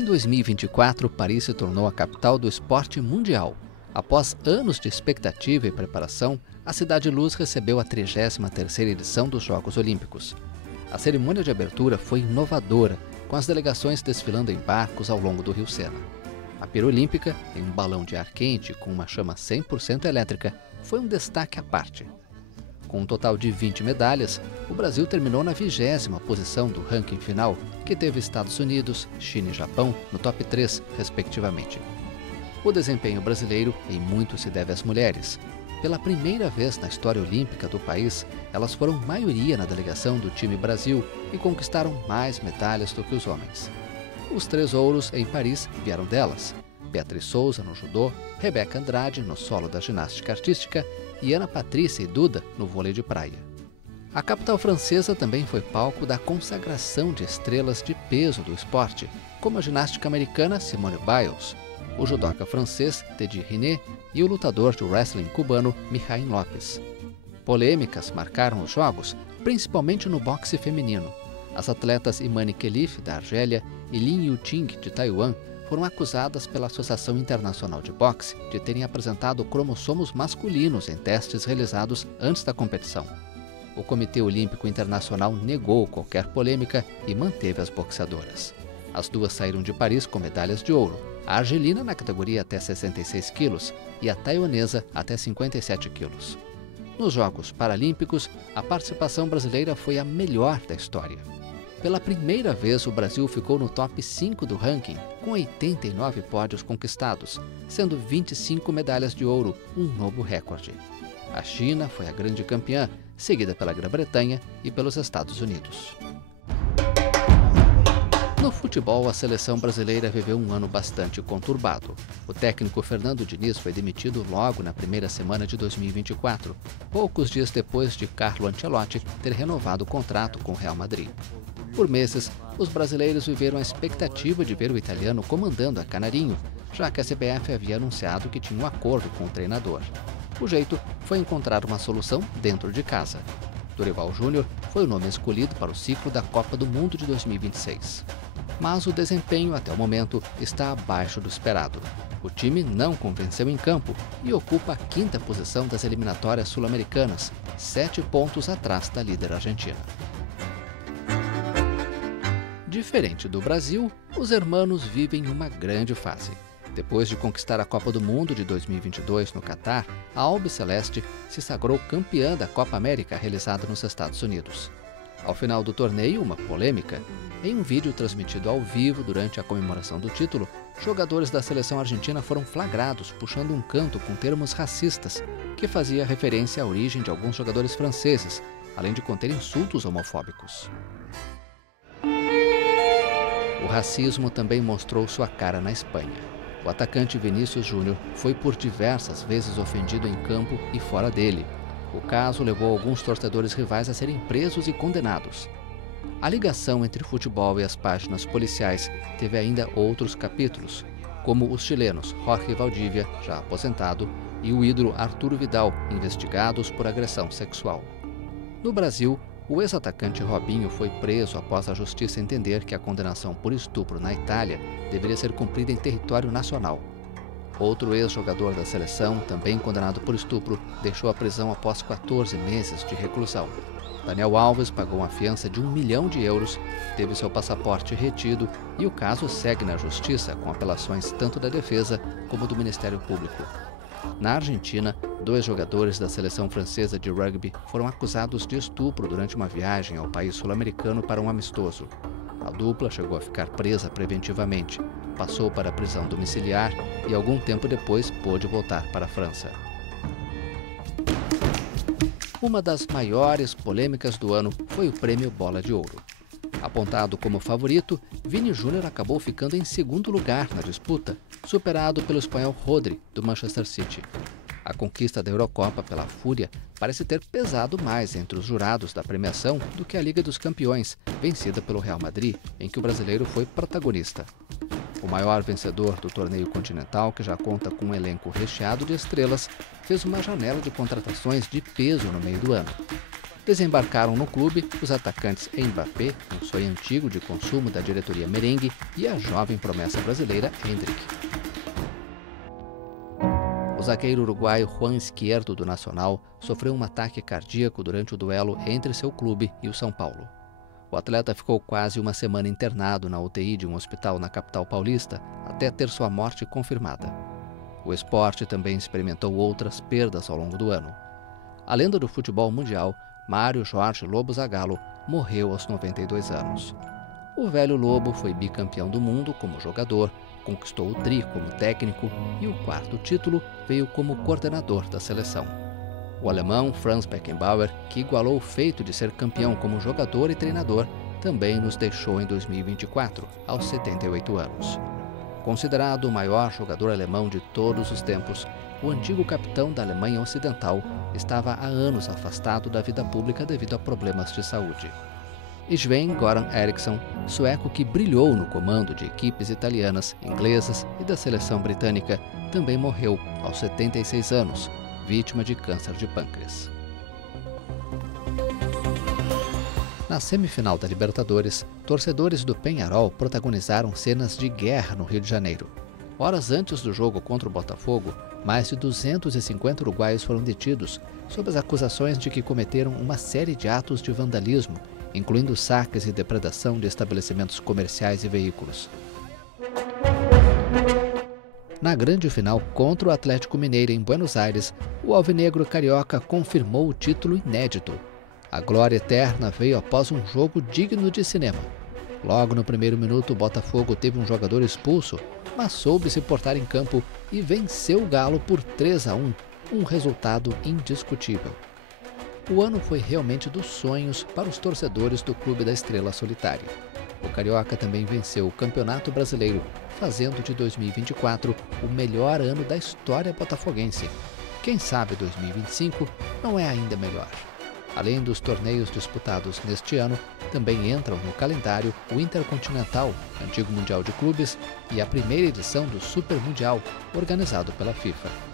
Em 2024, Paris se tornou a capital do esporte mundial. Após anos de expectativa e preparação, a Cidade Luz recebeu a 33ª edição dos Jogos Olímpicos. A cerimônia de abertura foi inovadora, com as delegações desfilando em barcos ao longo do Rio Sena. A pira olímpica, em um balão de ar quente com uma chama 100% elétrica, foi um destaque à parte. Com um total de 20 medalhas, o Brasil terminou na 20ª posição do ranking final, que teve Estados Unidos, China e Japão no top 3, respectivamente. O desempenho brasileiro em muito se deve às mulheres. Pela primeira vez na história olímpica do país, elas foram maioria na delegação do time Brasil e conquistaram mais medalhas do que os homens. Os 3 ouros em Paris vieram delas: Beatriz Souza no judô, Rebeca Andrade no solo da ginástica artística e Ana Patrícia e Duda no vôlei de praia. A capital francesa também foi palco da consagração de estrelas de peso do esporte, como a ginástica americana Simone Biles, o judoca francês Teddy Riner e o lutador de wrestling cubano Mijaín Lopes. Polêmicas marcaram os Jogos, principalmente no boxe feminino. As atletas Imani Khelif, da Argélia, e Lin Yuting, de Taiwan, foram acusadas pela Associação Internacional de Boxe de terem apresentado cromossomos masculinos em testes realizados antes da competição. O Comitê Olímpico Internacional negou qualquer polêmica e manteve as boxeadoras. As duas saíram de Paris com medalhas de ouro, a argelina na categoria até 66 quilos e a taiwanesa até 57 quilos. Nos Jogos Paralímpicos, a participação brasileira foi a melhor da história. Pela primeira vez, o Brasil ficou no top 5 do ranking, com 89 pódios conquistados, sendo 25 medalhas de ouro, um novo recorde. A China foi a grande campeã, seguida pela Grã-Bretanha e pelos Estados Unidos. No futebol, a seleção brasileira viveu um ano bastante conturbado. O técnico Fernando Diniz foi demitido logo na primeira semana de 2024, poucos dias depois de Carlo Ancelotti ter renovado o contrato com o Real Madrid. Por meses, os brasileiros viveram a expectativa de ver o italiano comandando a Canarinho, já que a CBF havia anunciado que tinha um acordo com o treinador. O jeito foi encontrar uma solução dentro de casa. Dorival Júnior foi o nome escolhido para o ciclo da Copa do Mundo de 2026. Mas o desempenho, até o momento, está abaixo do esperado. O time não convenceu em campo e ocupa a 5ª posição das eliminatórias sul-americanas, 7 pontos atrás da líder argentina. Diferente do Brasil, os hermanos vivem uma grande fase. Depois de conquistar a Copa do Mundo de 2022 no Catar, a Albiceleste se sagrou campeã da Copa América realizada nos Estados Unidos. Ao final do torneio, uma polêmica. Em um vídeo transmitido ao vivo durante a comemoração do título, jogadores da seleção argentina foram flagrados puxando um canto com termos racistas, que fazia referência à origem de alguns jogadores franceses, além de conter insultos homofóbicos. O racismo também mostrou sua cara na Espanha. O atacante Vinícius Júnior foi por diversas vezes ofendido em campo e fora dele. O caso levou alguns torcedores rivais a serem presos e condenados. A ligação entre o futebol e as páginas policiais teve ainda outros capítulos, como os chilenos Jorge Valdívia, já aposentado, e o ídolo Arturo Vidal, investigados por agressão sexual. No Brasil, o ex-atacante Robinho foi preso após a justiça entender que a condenação por estupro na Itália deveria ser cumprida em território nacional. Outro ex-jogador da seleção, também condenado por estupro, deixou a prisão após 14 meses de reclusão. Daniel Alves pagou uma fiança de €1 milhão, teve seu passaporte retido e o caso segue na justiça com apelações tanto da defesa como do Ministério Público. Na Argentina, 2 jogadores da seleção francesa de rugby foram acusados de estupro durante uma viagem ao país sul-americano para um amistoso. A dupla chegou a ficar presa preventivamente, passou para a prisão domiciliar e algum tempo depois pôde voltar para a França. Uma das maiores polêmicas do ano foi o Prêmio Bola de Ouro. Apontado como favorito, Vini Júnior acabou ficando em 2º lugar na disputa, superado pelo espanhol Rodri, do Manchester City. A conquista da Eurocopa pela Fúria parece ter pesado mais entre os jurados da premiação do que a Liga dos Campeões, vencida pelo Real Madrid, em que o brasileiro foi protagonista. O maior vencedor do torneio continental, que já conta com um elenco recheado de estrelas, fez uma janela de contratações de peso no meio do ano. Desembarcaram no clube os atacantes Mbappé, um sonho antigo de consumo da diretoria merengue, e a jovem promessa brasileira Endrick. O zagueiro uruguaio Juan Izquierdo, do Nacional, sofreu um ataque cardíaco durante o duelo entre seu clube e o São Paulo. O atleta ficou quase uma semana internado na UTI de um hospital na capital paulista até ter sua morte confirmada. O esporte também experimentou outras perdas ao longo do ano. A lenda do futebol mundial, Mário Jorge Lobo Zagallo, morreu aos 92 anos. O velho Lobo foi bicampeão do mundo como jogador, conquistou o tri como técnico e o quarto título veio como coordenador da seleção. O alemão Franz Beckenbauer, que igualou o feito de ser campeão como jogador e treinador, também nos deixou em 2024, aos 78 anos. Considerado o maior jogador alemão de todos os tempos, o antigo capitão da Alemanha Ocidental estava há anos afastado da vida pública devido a problemas de saúde. E Sven-Göran Eriksson, sueco que brilhou no comando de equipes italianas, inglesas e da seleção britânica, também morreu aos 76 anos, vítima de câncer de pâncreas. Na semifinal da Libertadores, torcedores do Peñarol protagonizaram cenas de guerra no Rio de Janeiro. Horas antes do jogo contra o Botafogo, mais de 250 uruguaios foram detidos sob as acusações de que cometeram uma série de atos de vandalismo, incluindo saques e depredação de estabelecimentos comerciais e veículos. Na grande final contra o Atlético Mineiro em Buenos Aires, o alvinegro carioca confirmou o título inédito. A glória eterna veio após um jogo digno de cinema. Logo no primeiro minuto, o Botafogo teve um jogador expulso, mas soube se portar em campo e venceu o Galo por 3-1, um resultado indiscutível. O ano foi realmente dos sonhos para os torcedores do Clube da Estrela Solitária. O carioca também venceu o Campeonato Brasileiro, fazendo de 2024 o melhor ano da história botafoguense. Quem sabe 2025 não é ainda melhor. Além dos torneios disputados neste ano, também entram no calendário o Intercontinental, antigo Mundial de Clubes, e a primeira edição do Super Mundial, organizado pela FIFA.